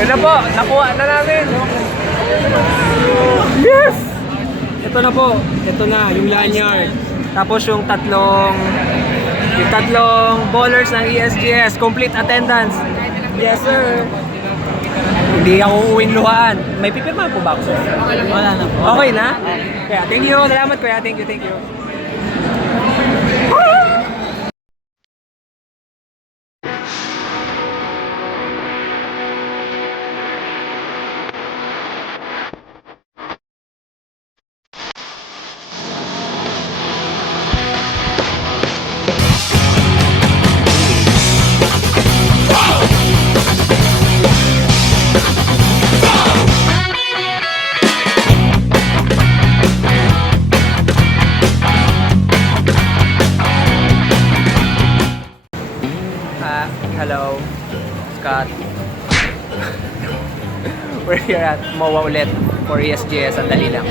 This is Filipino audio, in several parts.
Yun na po, nakuha na namin. Yes! Ito na po, ito na, yung lanyard. Tapos yung tatlong bowlers ng ESGS, complete attendance. Yes sir. Hindi ako uuwing luhaan. May pipirma po ba ako sir? Wala na po. Okay na? Kaya thank you, salamat kuya, thank you, thank you. Hello, Scott. We're here at MOA ulit for ESGS. Sandali lang.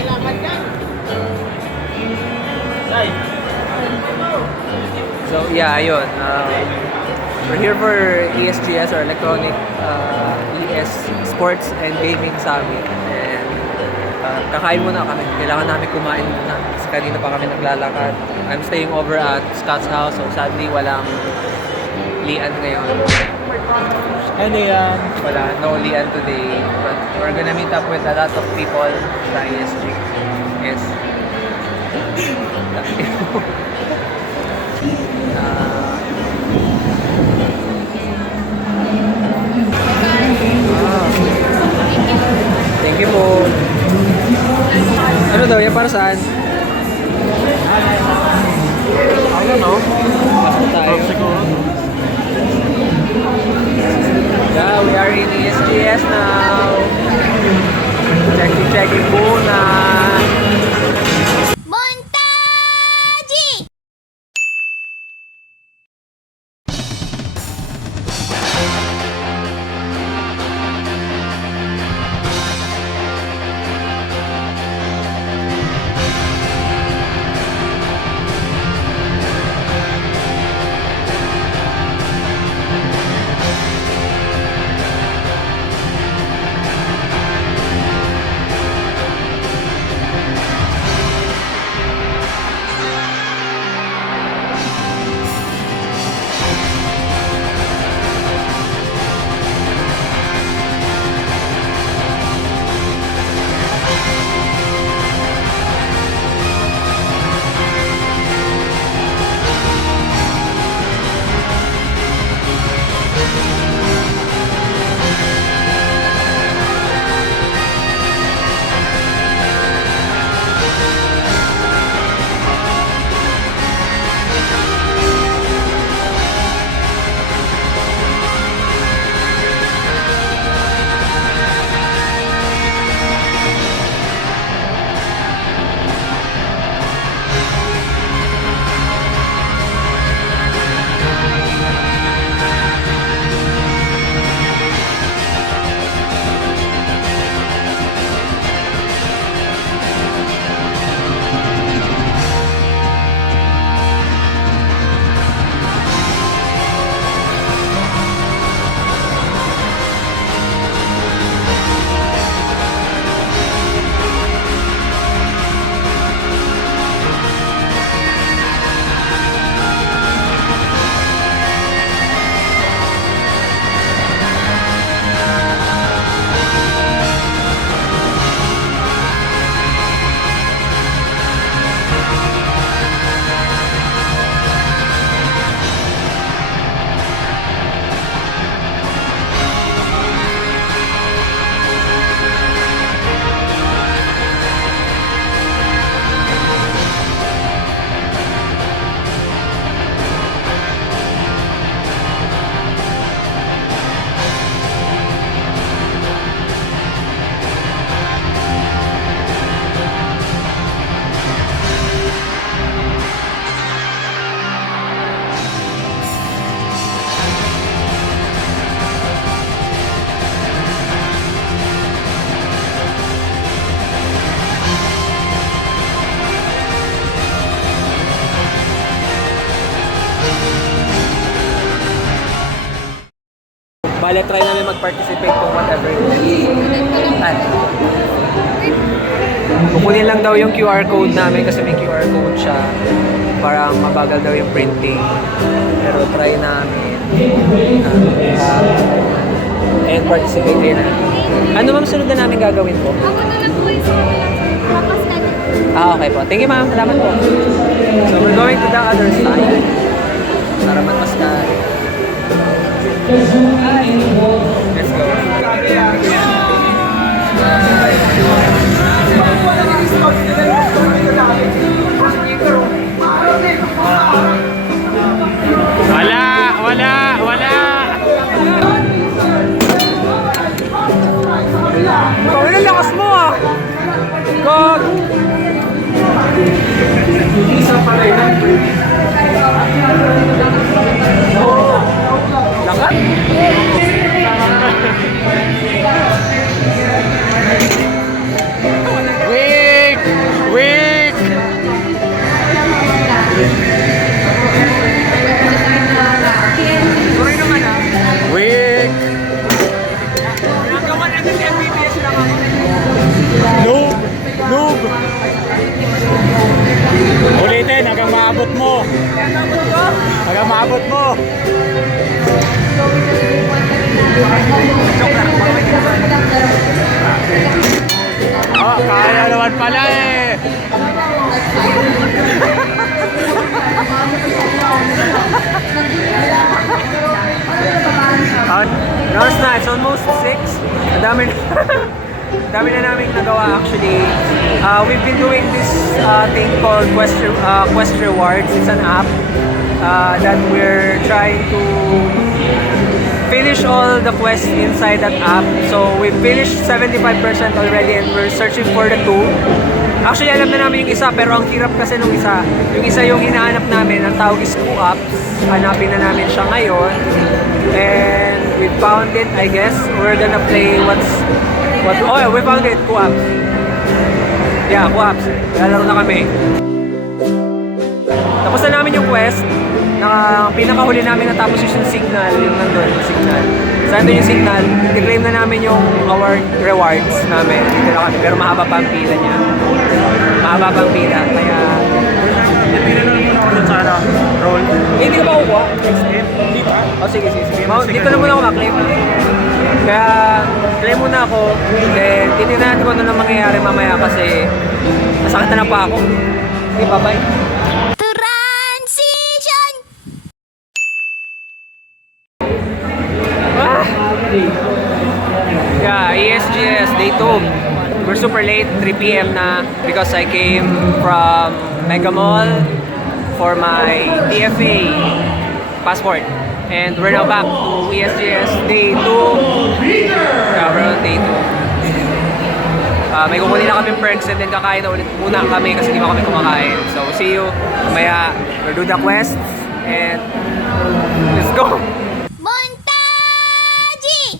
So yeah, ayun. We're here for ESGS or Electronic ES Sports and Gaming Summit. And kakain muna kami. Kailangan namin kumain muna. Kasi kanina pa kami naglalakad. I'm staying over at Scott's house. So sadly, walang lian ngayon. Ano yan? Wala, no lian today. But we're gonna meet up with a lot of people sa ESG. Yes. Thank you po. Ano daw? Yan para saan? Ano no? Pasok tayo. Yeah, we are in ESGS now. Checking muna. Bale, try namin participate kung whatever it is. Kukunin lang daw yung QR code namin kasi may QR code siya. Parang mabagal daw yung printing. Pero try namin. And participate rin natin. Ano ma'am sunod na namin gagawin po? Ako na lang po yung papas natin. Okay po. Thank you ma'am. Salamat po. So we're going to the other side. Para matmasdan. Let's go. Wala! Ang lakas mo ah! God! Isa pala yun. Lakat? Weak! Weak! Sorry naman ah. Weak! Nagawa na ng MBBS lang ako. Noob! Noob! Ulitin hanggang maabot mo! Hanggang maabot mo! Oh, kaya naman pala eh! No, it's not. It's almost 6. Ang dami na, ang dami na namin nagawa actually. We've been doing this thing called Quest Rewards. It's an app that we're trying to finish all the quests inside that app. So we finished 75% already and we're searching for the 2. Actually, alam na namin yung isa pero ang hirap kasi nung isa. Yung isa yung hinahanap namin, ang tawag is Co-ops. Hanapin na namin siya ngayon. And we found it, I guess. We're gonna play oh yeah, we found it, Co-ops. Yeah, Co-ops. Lalaro na kami. Tapos na namin yung quest. Pinakahuli namin natapos yung signal, yung nandun, yung signal. Saan doon yung signal, i-claim na namin yung award rewards namin. Dito na kami, pero mahaba pa ang pila niya. Mahaba pa ang pila, kaya... Pila na muna ako dun sa roll. Hindi ka ba kukuha? Hindi pa? Oh, sige. Dito na muna ako ma-claim. Kaya, claim muna ako. Then, titignan natin kung ano na mangyayari mamaya kasi nasakit na pa ako. Okay, bye-bye. Transition! Yeah, ESGS, day 2. We're super late, 3 p.m. na because I came from Mega Mall for my TFA passport. And we're now back to ESGS day 2. Yeah, we're on day 2. May kukunin na kami perks and then kakain na ulit muna kami kasi di pa kami kumakain. So, see you. Mamaya, we'll do the quest and let's go! Montaji!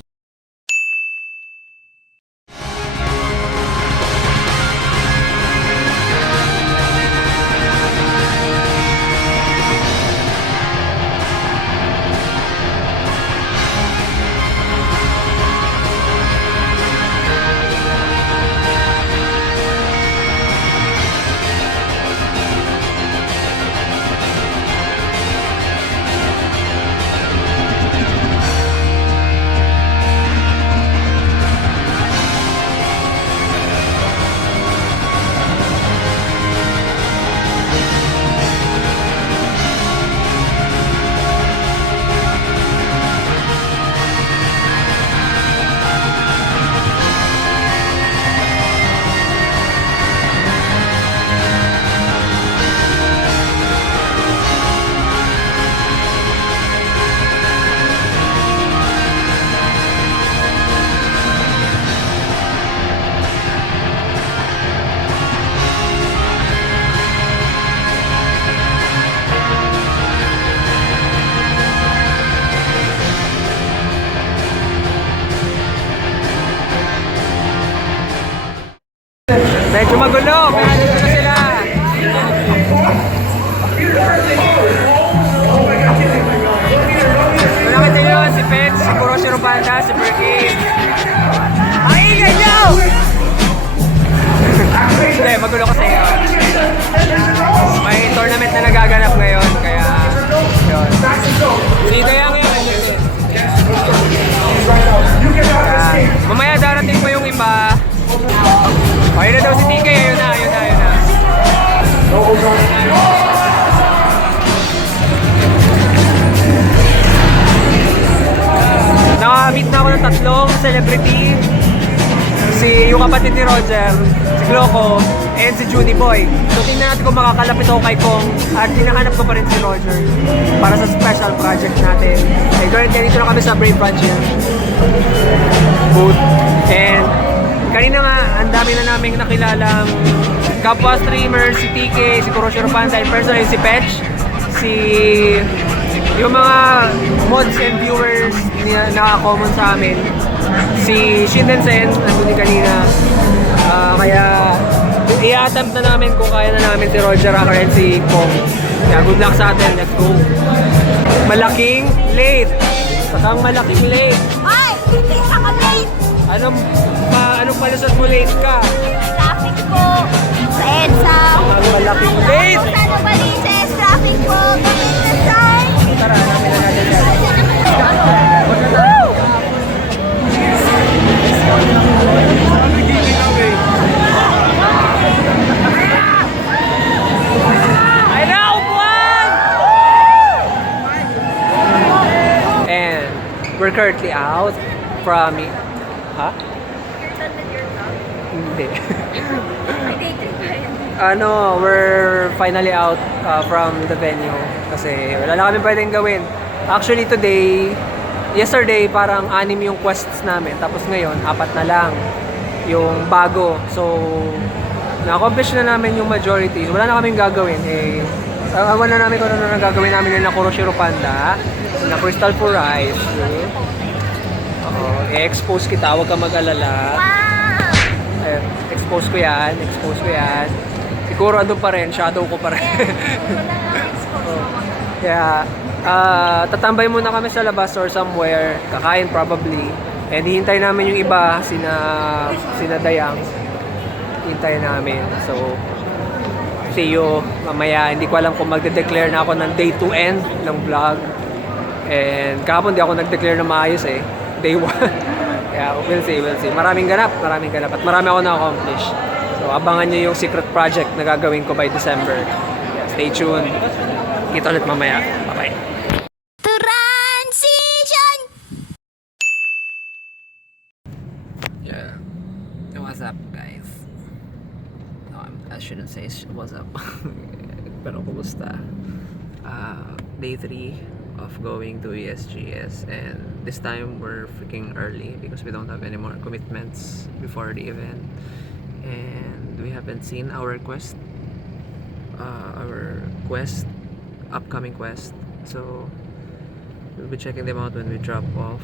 Medyo magulo, pero dito na sila. Nakita nyo, si Pets, si Kuroshiro Panda, si Burkane. Ang ingay niyo! Hindi, magulo kasi may tournament na nagaganap ngayon, kaya yun. Dito yan ngayon. Mamaya darating pa yung iba. Okay na daw si TK, ayun na. Nakamit na ako ng tatlong celebrity. Yung kapatid ni Roger, si Gloco, and si Judy Boy. So tingnan natin kung makakalapit ako kay Kong at hinahanap ko pa rin si Roger para sa special project natin. Currently, dito na kami sa Brave Bunch yan. Booth. And kanina nga, ang dami na naming nakilalang kapwa streamers, si TK, si Kuroshiro Panda, and personally si Petch, yung mga mods and viewers na common sa amin, si Shindensen, nandun din kanina. Kaya i-attempt na namin kung kaya na namin si Roger Rocker and si Kong. Kaya good luck sa atin, let's go. Malaking late. Sakang malaking late. Ay! Hindi ako late! Anong palusot mo late ka? Traffic po sa EDSA. Ang malaking late! Sa Novaliches, traffic po. Gamit na time. Tara, namin na natin yan. I know one! And we're currently out from... Ha? Hindi. We're finally out from the venue kasi wala na kami pwedeng gawin. Actually yesterday parang 6 yung quests namin, tapos ngayon 4 na lang yung bago. So na-accomplish na namin yung majority. Wala na kaming gagawin. Awan na namin kung ano na gagawin namin na Kuroshiro Panda, na Crystal for Rice. I-expose kita, huwag ka mag-alala. Expose ko yan. Siguro ando pa rin, shadow ko pa rin. Kaya, tatambay muna kami sa labas or somewhere, kakain probably. And hihintay namin yung iba, sina Dayang. Hintay namin. So, see you mamaya. Hindi ko alam kung magde-declare na ako ng day to end ng vlog. And kahapon di ako nag-declare na maayos Day 1. Yeah, we'll see. Maraming ganap at marami ako na-accomplish. So, abangan nyo yung secret project na gagawin ko by December. Yeah, stay tuned. Kita ulit mamaya. Bye-bye. Transition! Yeah. What's up, guys? No, I shouldn't say what's up. Pero kumusta? Day 3 of going to ESGS, and this time we're freaking early because we don't have any more commitments before the event, and we haven't seen our upcoming quest, so we'll be checking them out when we drop off,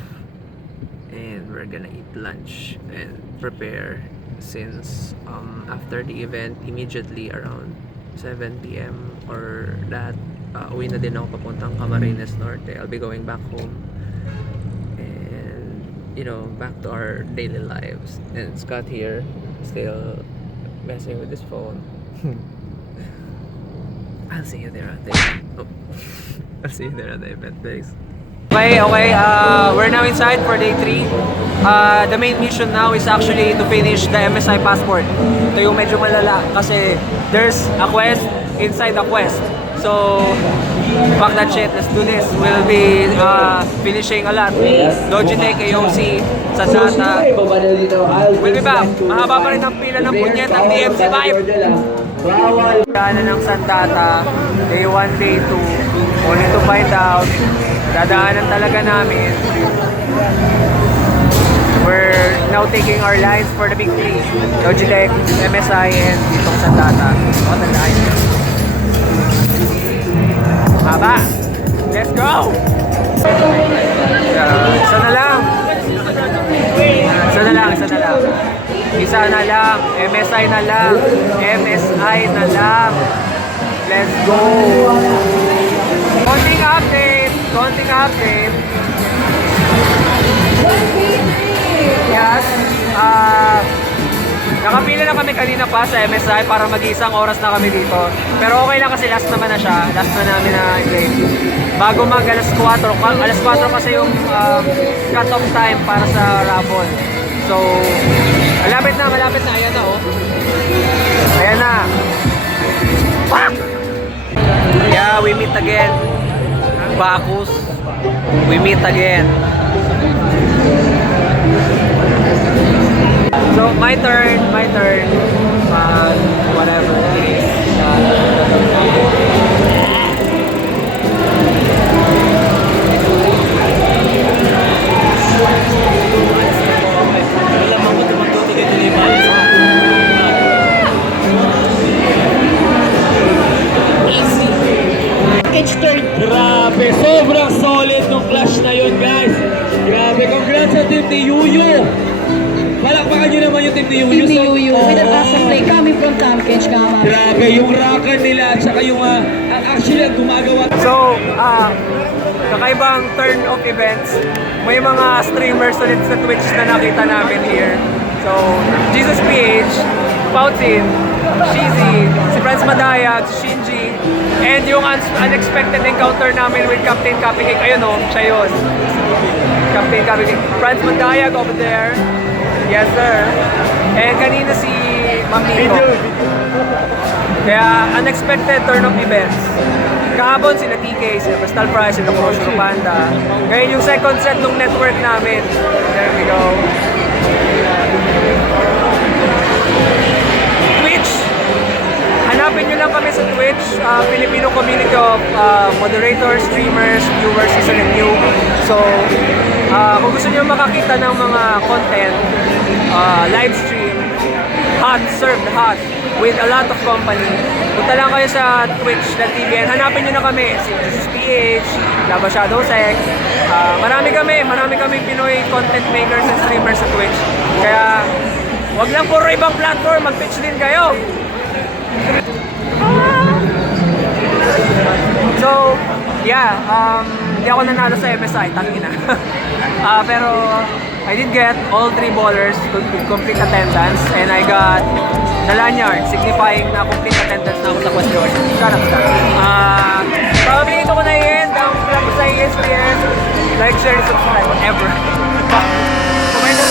and we're gonna eat lunch and prepare since after the event immediately around 7 p.m. or that uwi na din ako papuntang Camarines Norte. I'll be going back home and back to our daily lives. And Scott here still messing with his phone. I'll see you there at the event. I'll see you there at the event, guys. Okay, we're now inside for day 3. The main mission now is actually to finish the MSI passport. Ito yung medyo malala kasi there's a quest inside the quest. So, fuck that shit, let's do this. We'll be finishing a lot. Logitech, AOC, Sandata. We'll be back. Mahaba pa rin ang pila ng punyet at DMC vibe. Daanan ng Sandata, day 1, day 2. Only to find out, dadaanan talaga namin. We're now taking our lines for the big 3. Logitech, MSI, and ditong Sandata. Tandaan nyo. Haba! Let's go! Isa na lang. Isa na lang. MSI na lang. MSI na lang. Let's go! Konting update. Yes. Nakapila na kami kanina pa sa MSI para mag-isang oras na kami dito. Pero okay lang kasi last naman na siya. Last na namin na i-play. Bago mag alas 4. Alas 4 kasi yung cut-off time para sa raffle. So, malapit na. Ayan na, oh. Ayan na. Fuck! Yeah, we meet again. Bacchus. We meet again. So, my turn. Whatever it is. Grabe, sobrang solid nung clash na yun, guys. Grabe, congrats sa team ni Yuyu. Palakpakan nyo naman yung team ni Yuyu. Team ni Yuyu, with an awesome play coming from Camkench, kama. Grabe, yung rakan nila at saka yung actually ang gumagawa. So, kakaibang turn of events. May mga streamers ulit sa Twitch na nakita namin here. So, Jesus PH, Pautin, Shizy, si Franz Madayag, si Shinji, and yung unexpected encounter namin with Captain Cupcake. Ayun o, siya yun. Captain Cupcake. Franz Madayag over there. Yes, sir. And kanina si Mamito. Kaya, unexpected turn of events. Kahapon sila TK, sila Crystal Price, sila Crossro Panda. Ngayon yung second set ng network namin. There we go. Twitch. Hanapin nyo lang kami sa Twitch. Filipino community of moderators, streamers, viewers, season and new. So, kung gusto nyo makakita ng mga content, live stream, hot, served hot, with a lot of company, punta lang kayo sa twitch.tv and hanapin nyo na kami. Si Jesus PH, Lava Shadow Sec. Marami kami Pinoy content makers and streamers sa Twitch. Kaya, wag lang puro ibang platform, mag-Twitch din kayo. So, yeah, hindi ako nanalo sa MSI, tangina. Pero, I did get all 3 ballers to complete attendance and I got the lanyard signifying na complete attendance na ako sa question. Shut up, probably ito ko na i-end ang vlog sa ESPN. Like, share, subscribe, whatever. Kumain na.